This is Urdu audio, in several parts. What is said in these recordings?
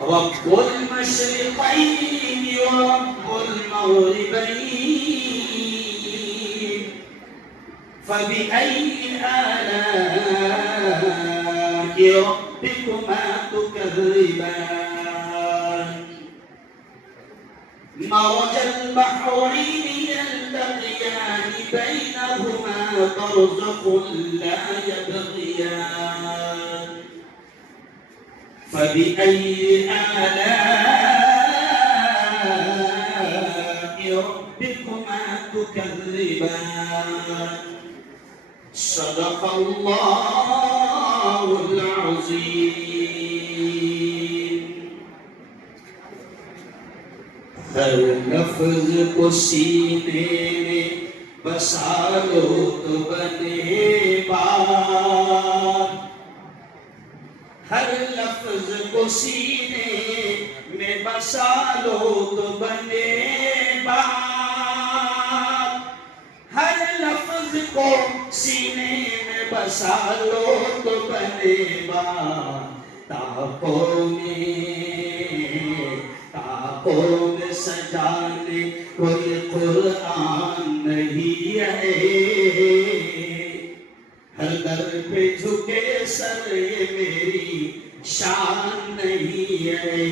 رب المشرقين ورب المغربين فبأي آلاء ربكما تكذبان مرج البحرين يلتقيان بينهما برزخ لا يبغيان فبأي آلاء ربكما تكذبان صدق الله العظيم ہر لفظ کو سینے میں بسا لو تو بنے بات ہر لفظ کو سینے میں بسا لو تو بنے بات ہر لفظ کو سینے میں بسا لو تو بنے بات تاقوں میں سجانے کوئی قرآن نہیں ہے ہر در پہ جھکے سر یہ میری شان نہیں ہے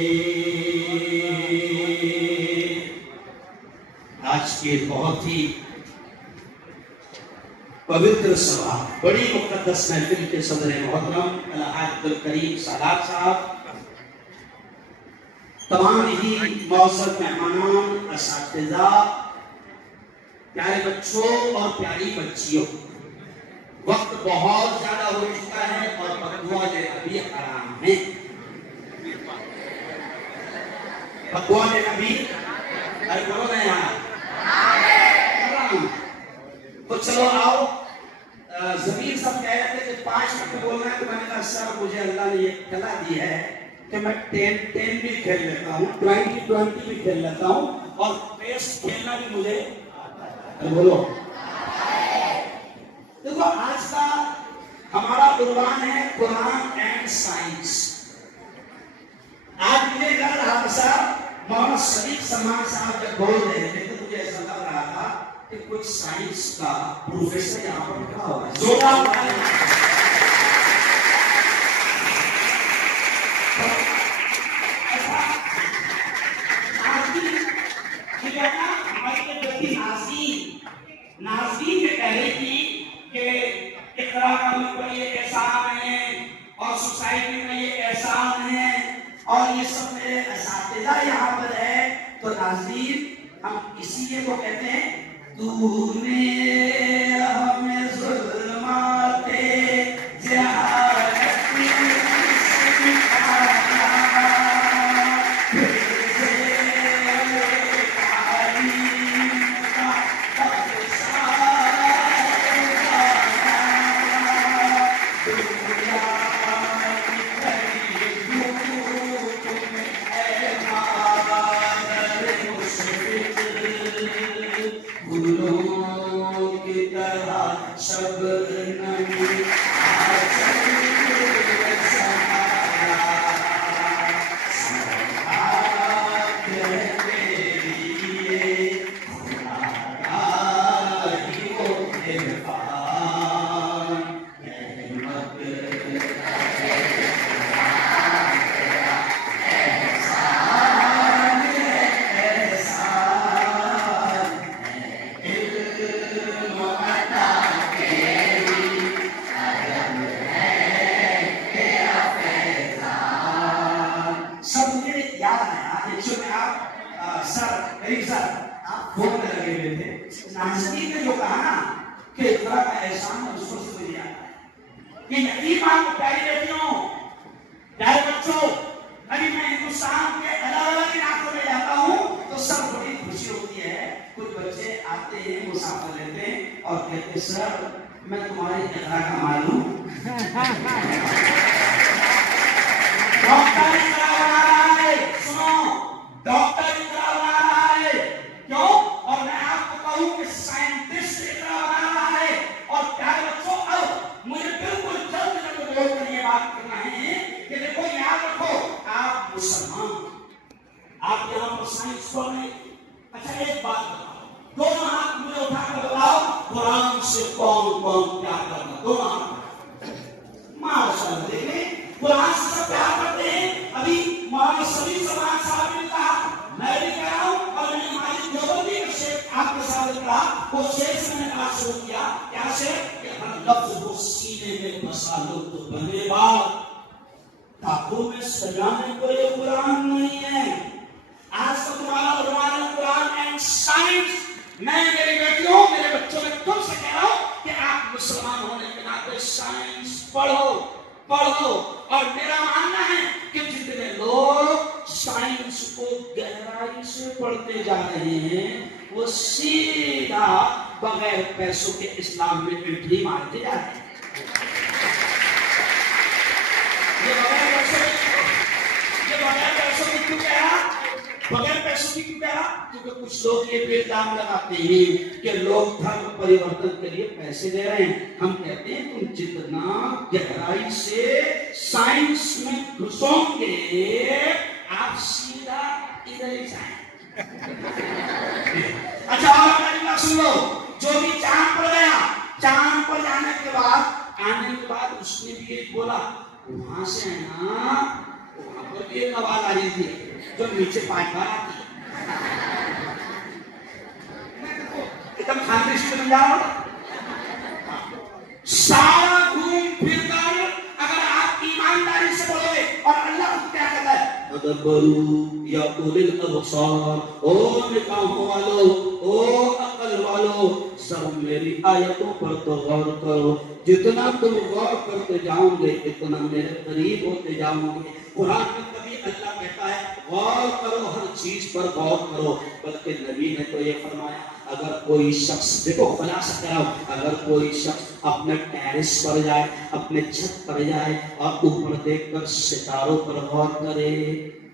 آج کے بہت ہی پوتر سبھا بڑی مقدس محفل کے صدر محترم الحاج عبدالکریم سادات صاحب تمام ہی معزز مہمانان اساتذہ پیارے بچوں اور پیاری بچیوں وقت بہت زیادہ ہو چکا ہے اور پکوان ابھی حرام ہے پکوان ابھی ارے بولو نا یہاں تو چلو آؤ ضمیر صاحب کہہ رہے تھے کہ 5 منٹ بولنا ہے تو میں نے کہا سر مجھے اللہ نے یہ کلا دی ہے کہ میں 10 بھی کھیل لیتا ہوں 20 بھی کھیل لیتا ہوں اور پیس کھیلنا بھی مجھے بولو دیکھو آج کا ہمارا عنوان ہے قرآن اینڈ سائنس آج مجھے لگ رہا تھا صاحب محمد صدیق سلمان صاحب جب بول رہے تھے تو مجھے ایسا لگ رہا تھا کہ کچھ سائنس کا پروفیسر یہاں پر کھڑا ہوا ہے زوردار ناظرین نے کہہ رہی تھی کہ اقرا کا ملک پر یہ احسان ہے اور سوسائٹی میں یہ احسان ہے اور یہ سب میرے اساتذہ یہاں پر ہے تو ناظرین ہم اسی لیے کو کہتے ہیں تو نے ہمیں ظلمات جہالت میں سکھایا ناظرین نے جو کہا نا کہ اقرا کا احسان ہے اس کو سمجھ نہیں آتا ہے یہ یقین آپ کو پیاری بیٹیوں پیارے بچوں ابھی میں ہندوستان کے الگ الگ علاقوں میں جاتا ہوں تو سب بڑی خوشی ہوتی ہے کچھ بچے آتے ہیں مسافر لیتے ہیں اور کہتے ہیں سر میں تمہاری اقرا کا معلوم ڈاکٹر اقرا بنا رہا ہے سنو ڈاکٹر اقرا بنا رہا ہے کیوں اور میں آپ کو کہوں کہ سائنٹسٹ اقرا بنا رہا ہے اور پیارے بچوں اب مجھے بالکل جلد بول کر یہ بات کرنا ہے کہ دیکھو یاد رکھو آپ مسلمان آپ یہاں پر سائنس پڑھ رہے ہیں. اچھا ایک بات بتاؤ, دونوں ہاتھ مجھے اٹھا کر بتاؤ قرآن سے کون کون پیار کرتا؟ دونوں ہاتھ. ماشاء اللہ, دیکھیں قرآن سے سب پیار کرتے ہیں. ابھی مولانا سبھی سمان صاحب نے کہا, میں بھی کہہ رہا ہوں, اور میں نے ہماری دیوبندی کا شیخ آپ کے ساتھ کہا, وہ شیخ سے میں نے بات شروع کیا. کیا شیخ؟ کہ ہر لفظ کو سینے میں بسا لو تو بنے بات. کتابوں میں سجانے کو یہ قرآن نہیں ہے. آج کا تمہارا عنوان قرآن اینڈ سائنس. میں میری بیٹیوں, میرے بچوں میں تم سے کہہ رہا ہوں کہ آپ مسلمان ہونے کے ناطے سائنس پڑھو پڑھو. اور میرا ماننا ہے کہ جتنے لوگ سائنس کو گہرائی سے پڑھتے جا رہے ہیں وہ سیدھا بغیر پیسوں کے اسلام میں انٹری مارتے جا رہے ہیں. بغیر پیسوں کی کیوں کہہ رہا؟ بغیر پیسوں کی کیوں کہہ رہا؟ کیونکہ کچھ لوگ یہ بھی الزام لگاتے ہیں کہ لوگ دھرم پریورتن کے لیے پیسے دے رہے ہیں. ہم کہتے ہیں تم جتنا گہرائی سے سائنس میں گھسو گے آپ سیدھا ادھر ہی جائیں. اچھا اور میری بات سن لو, جو بھی چاند پر گیا, چاند پر جانے کے بعد آنے کے بعد اس نے بھی ایک بولا, وہاں سے ہے نا, وہاں پر بھی ایک آواز آ رہی تھی جو نیچے پائپ بار آتی ہے. ایک دم خاندی سے بن جاؤ. سارا گھوم پھر کر اگر آپ ایمانداری سے بولو گے, اور اللہ کو کیا کہتا ہے, تدبروا یا اولي الابصار, او نگاہوں والو, او عقل والو, سب میری آیتوں پر تو غور کرو. جتنا تم غور کرتے جاؤ گے اتنا میرے قریب ہوتے جاؤ گے. قرآن میں کبھی اللہ کہتا ہے غور کرو, ہر چیز پر غور کرو, بلکہ نبی نے تو یہ فرمایا اگر کوئی شخص, دیکھو خلاصہ کراؤ, اگر کوئی شخص اپنے ٹیرس پر جائے, اپنے چھت پر جائے اور اوپر دیکھ کر ستاروں پر غور کرے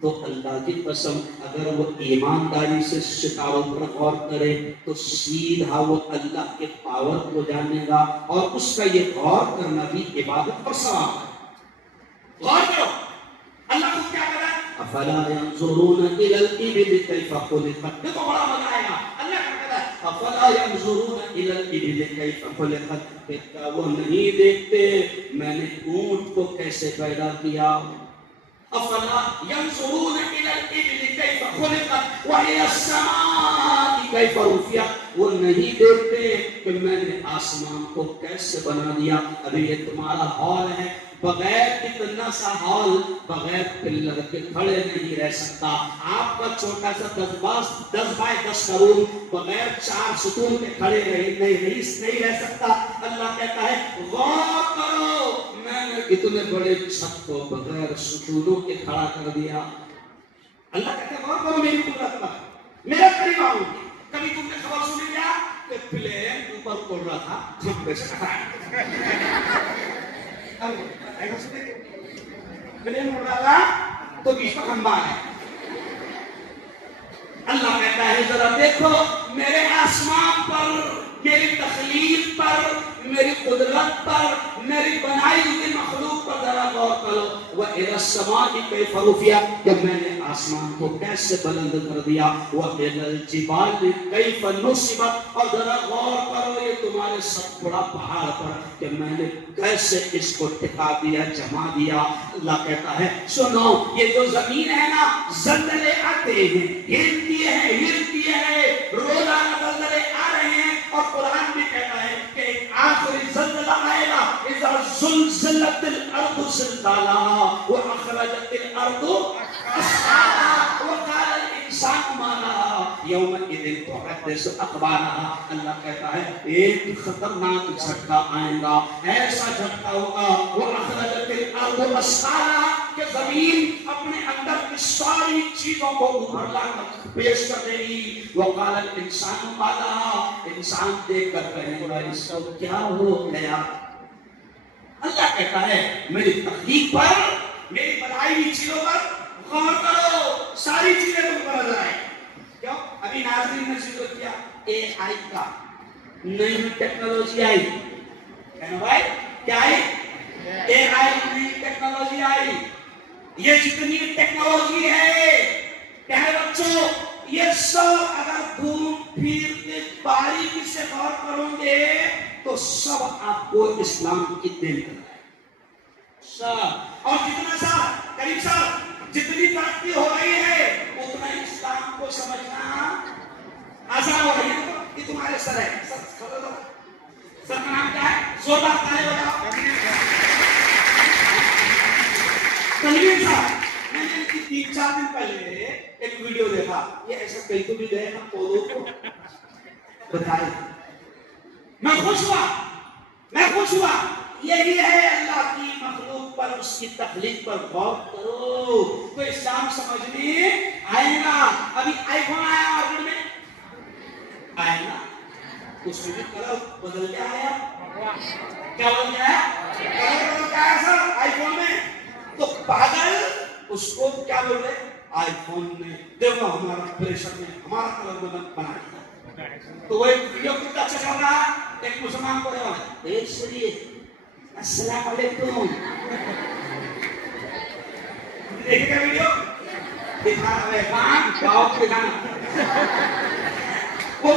تو اللہ کی قسم اگر وہ ایمانداری سے ستاروں پر غور کرے تو سیدھا وہ اللہ کے پاور کو جانے گا, اور اس کا یہ غور کرنا بھی عبادت پر ثواب ہے. غور کرو, اللہ کو کیا کہا ہے, افلا ينظرون الى الابل كيف خلقت. دیکھو بڑا مزہ آئے گا. اللہ کیا کہتا ہے, افلا ينظرون الى الابل كيف خلقت. کیا وہ نہیں دیکھتے میں نے اونٹ کو کیسے پیدا کیا. افلا ينظرون الى الابل كيف خلقت وهي السماء كيف رفعت. وہ نہیں دیکھتے کہ میں نے آسمان کو کیسے بنا دیا. ابھی یہ تمہارا ہال ہے, بغیر اتنا سا ہال بغیر پلر کے کھڑے نہیں رہ سکتا. آپ کا چھوٹا سا 10 بائی 10 کا روم بغیر 4 ستون کے کھڑے نہیں رہ سکتا. اللہ کہتا ہے غور کرو, میں نے اتنے بڑے چھت کو بغیر ستونوں کے کھڑا کر دیا. اللہ کہتا ہے غور کرو میری قدرت پر, میرے قریب آؤ. کبھی تم نے خبر سنی کیا کہ پلین اوپر اڑ رہا تھا, کھمبے سے ٹکرایا. پلین اڑ رہا تھا تو بیچ میں کھمبا ہے. اللہ کہتا ہے ذرا دیکھو میرے آسمان پر, میری تخلیق پر, میری قدرت پر, میری بنائی ہوئی مخلوق پر ذرا غور کرو. وَإِلَى السَّمَاءِ كَيْفَ رُفِعَتْ, کہ میں نے آسمان کو کیسے بلند کر دیا. وَإِلَى الْجِبَالِ كَيْفَ نُصِبَتْ, اور ذرا غور کرو یہ تمہارے سب بڑا پہاڑ پر کہ میں نے کیسے اس کو ٹکا دیا, جما دیا. اللہ کہتا ہے سنو یہ جو زمین ہے نا, زلزلے آتے ہیں, ہلتی ہے, روزانہ زلزلے آ رہے ہیں. اور قرآن بھی کہتا ہے کہ ایک آخری زلزلہ آئے گا, اذا زلزلت الارض زلزالہا واخرجت الارض اثقالہا وقال الانسان ما لہا یومئذ تحدث اخبارہا. اللہ کہتا ہے ایک خطرناک جھٹکا آئے گا, ایسا جھٹکا ہوگا واخرجت الارض اثقالہا کہ زمین اپنے اندر کی ساری چیزوں کو اوپر لا کر پیش کر دے گی. وقال الانسان ما لہا, انسان دیکھ کر کہے گا اس کو کیا ہو گیا. اللہ کہتا ہے میری تخلیق پر, میری بنائی ہوئی چیزوں پر غور کرو, ساری چیزیں تم کو نظر آئیں. کیوں؟ ابھی ناظرین نے ذکر کیا اے آئی کا, نئی ٹیکنالوجی آئی ہے نا بھائی, کیا آئی؟ اے آئی نئی ٹیکنالوجی آئی. یہ جتنی ٹیکنالوجی ہے پیارے بچوں یہ سب اگر گھوم پھر کے باریکی سے غور کرو گے تو سب آپ کو اسلام کی دین کرتا ہے سب. اور جتنا سا قریب صاحب جتنی ترقی ہو رہی ہے اتنا اسلام کو سمجھنا آسان ہو رہی ہے. یہ تمہارے سر ہے سر کا نام کیا ہے؟ زوردار تالی بجاؤ. تنویر صاحب میں نے 3-4 دن پہلے ایک ویڈیو دیکھا. یہ ایسا کہیں تو بھی گئے ہم کو بتائے. میں خوش ہوا. یہی ہے اللہ کی مخلوق پر اس کی تخلیق پر غور کرو تو اسلام سمجھ میں آئے گا. ابھی آئی فون آیا مارکیٹ میں آئے گا اس میں بھی کلر بدل گیا ہے. کیا بدل گیا ہے؟ کلر بدل گیا ہے سر آئی فون میں. تو پاگل اس کو کیا بول رہے آئی فون میں دیکھو ہمارا پریشر میں ہمارا کلر بدل بنا دیا. تو وہ ایک ویڈیو کتنا اچھا چل رہا ہے. ایک مسلمان کو ایک سریے السلام علیکم دیکھے گا ویڈیو دکھانا ہے کام گاؤں دکھانا وہ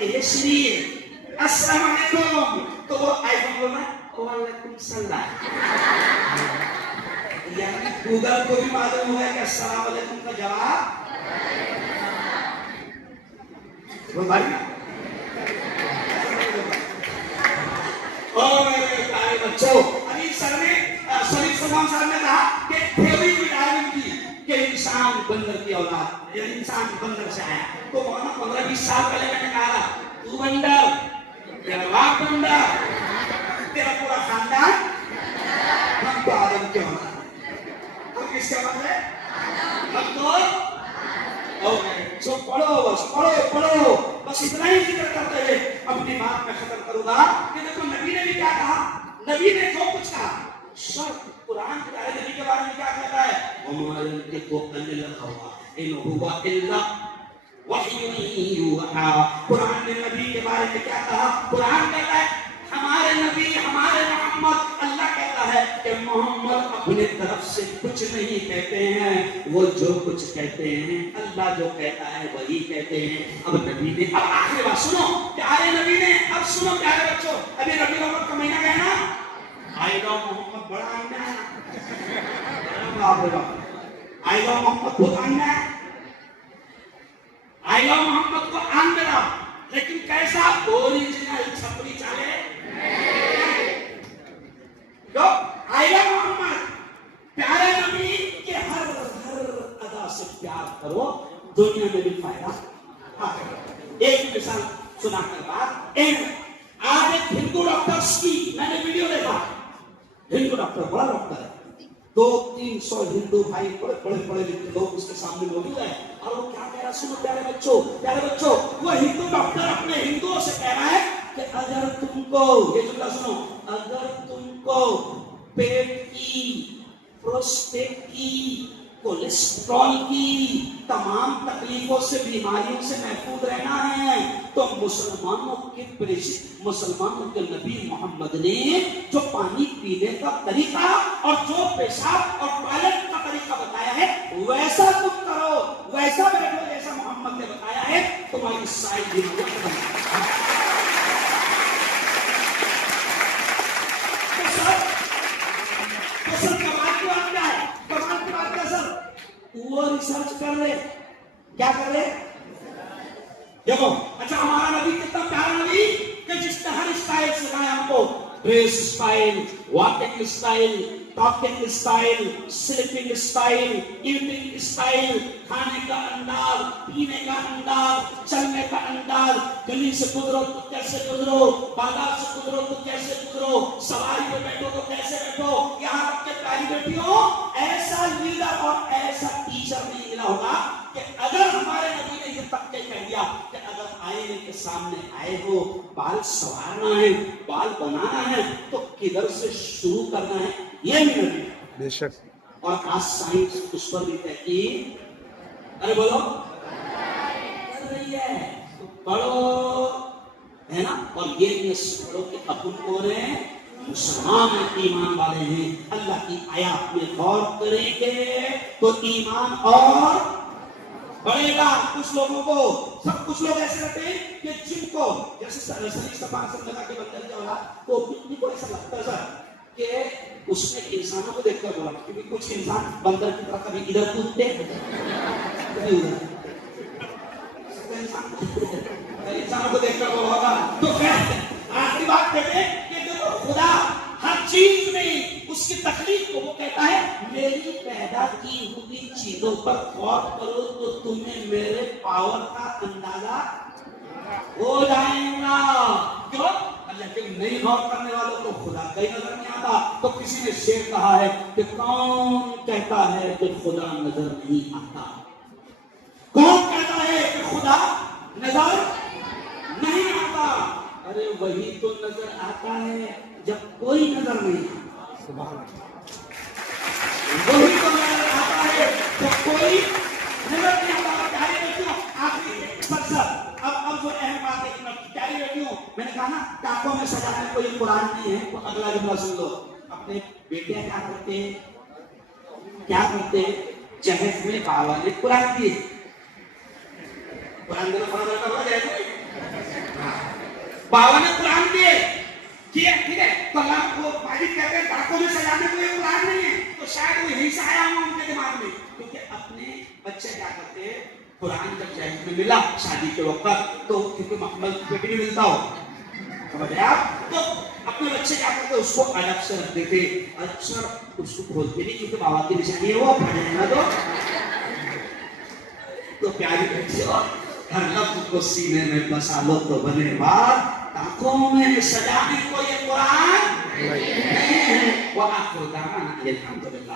یہ سریے السلام علیکم تو وہ آئی فون بول رہا ہے وعلیکم السلام. یعنی گوگل کو بھی معلوم ہوا ہے کہ السلام علیکم کا جواب وہ بھائی اور میرے پیارے بچوں ابھی سر نے شریف سلمان صاحب نے کہا کہ تھیوری بھی ڈارون کی کہ انسان بندر کی اولاد یعنی انسان بندر سے آیا. تو مولانا 15-20 سال پہلے میں نے کہا تو بندر تیرا باپ بندر تیرا پورا خاندان ہم تو آدم کے اولاد ہم کس کے اولاد ہیں ہم تو سو پڑھو بس اتنا ہی ذکر کرتے ہوئے اپنی بات میں ختم کروں گا کہ دیکھو نبی نے بھی کیا کہا. نبی نے جو کچھ کہا سب قرآن پیارے نبی کے بارے میں کیا کہتا ہے ہمارے ان کو ان لکھا ہوا ان ہوا الا وحی یوحا. قرآن نے نبی کے بارے میں کیا کہا. قرآن کہتا ہے ہمارے نبی ہمارے محمد اللہ کہتا ہے کہ محمد اپنے طرف سے کچھ نہیں کہتے ہیں وہ جو کچھ کہتے ہیں اللہ جو کہتا ہے وہی کہتے ہیں. اب نبی نے اب آخری بات سنو پیارے نبی نے اب سنو پیارے بچوں ابھی ربیع الاول کا مہینہ گیا نا آئی لو محمد بڑا آئینہ ہے آئی لو محمد بہت آئینہ ہے آئی لو محمد کو آن میرا لیکن کیسا اوریجنل چھپری چالے جو آئی لو محمد پیارے نبی کے ہر ادا سے پیار کرو دنیا میں بھی فائدہ حاصل کرو. ایک مثال سنا کر بعد آج ایک ہندو ڈاکٹرز کی میں نے ویڈیو دیکھا. ہندو ڈاکٹر بڑا ڈاکٹر ہے 200-300 ہندو بھائی بڑے لکھے لوگ اس کے سامنے موجود ہیں اور وہ کیا کہہ رہا سنو پیارے بچوں وہ ہندو ڈاکٹر اپنے ہندوؤں سے کہہ رہا ہے کہ اگر تم کو یہ جملہ سنو اگر تم کو پیٹ کی پروسٹیٹ کی کولیسٹرول کی تمام تکلیفوں سے بیماریوں سے محفوظ رہنا ہے تو مسلمانوں کے نبی محمد نے جو پانی پینے کا طریقہ اور جو پیشاب اور ٹوائلٹ کا طریقہ بتایا ہے ویسا تم کرو ویسا بیٹھو جیسا محمد نے بتایا ہے تمہاری ساری بیماریاں وہ ریسرچ کر لے کیا کر لے دیکھو اچھا ہمارا نبی کتنا پیارا نبی کہ جس نے ہر اسٹائل سکھایا ہم کو dress style walking style talking style sleeping style eating style کھانے کا انداز پینے کا انداز چلنے کا انداز گلی سے گزرو تو کیسے گزرو بازار سے گزرو تو کیسے گزرو سواری پہ بیٹھو تو کیسے بیٹھو یہاں تک کہ پیاری بیٹیوں ایسا لیڈر اور ایسا ٹیچر نہیں ملا ہوگا کہ اگر ہمارے نبی نے یہ تک کہہ دیا کہ اگر آئینے کے سامنے آئے ہو بال سنوارنا ہے بال بنانا ہے تو کدھر سے شروع کرنا ہے یہ بھی نبی بے شک. اور آج سائنس اس پر بھی تحقیق ارے بولو کر رہی ہے تو پڑھو ہے نا. اور یہ پڑھو کہ اپن کو رہے مسلمان ایمان والے ہیں اللہ کی آیات میں غور کریں گے تو ایمان اور بڑھے گا کچھ لوگوں کو سب کچھ لوگ ایسے رہتے ہیں کہ جن کو جیسے سلیش تفاصل لگا کے بندر کے اولاد تو ان کو ایسا لگتا ہے سر کہ اس نے انسانوں کو دیکھ کر بولا کیونکہ کچھ انسان بندر کی طرح کبھی ادھر کودتے کبھی ادھر انسانوں کو دیکھ کر بولا ہوگا تو پھر آخری بات کہتے ہیں کہ دیکھو خدا ہر چیز میں اس کی تخلیق کو وہ کہتا ہے میری پیدا کی ہوئی چیزوں پر غور کرو تو تمہیں میرے پاور کا اندازہ ہو جائے گا. کیوں؟ اللہ کے نہیں غور کرنے والوں کو خدا کہیں نظر نہیں آتا. تو کسی نے شعر کہا ہے کہ کون کہتا ہے کہ خدا نظر نہیں آتا؟ کون کہتا ہے کہ خدا نظر نہیں آتا؟ ارے وہی تو نظر آتا ہے جب کوئی نظر نہیں آتا. وہی تو نظر آتا ہے جب کوئی نظر نہیں آتا. پیاری بیٹیوں آخری سب اب جو اہم بات ہے پیاری بیٹیوں میں نے کہا نا ٹاپوں میں سجانے کوئی قرآن نہیں ہے. تو اگلا جملہ سن لو. اپنے بیٹے کیا کرتے جہیز میں بابا نے قرآن دیے. قرآن دینا پڑا ہو جائے بابا نے قرآن دیے کیا ٹھیک ہے. تو اللہ کو مالک کہتے ہیں ڈاکوں میں سجانے کو یہ قرآن نہیں ہے. تو شاید وہ یہی سے آیا ہوں ان کے دماغ میں کیونکہ اپنے بچے کیا کرتے ہیں قرآن جب جہیز میں ملا شادی کے وقت تو کیونکہ مکمل پیٹ نہیں ملتا ہو سمجھ رہے آپ. تو اپنے بچے کیا کرتے اس کو الگ سے رکھ دیتے. اچھا اس کو کھولتے نہیں کیونکہ بابا کی نشانی ہے وہ پڑھ جائے گا. تو پیاری بچوں ہر لفظ کو سینے میں بسا لو تو بنے بات آنکھوں میں سجانے کو یہ قرآن نہیں ہے. وآخر دعوانا الحمدللہ.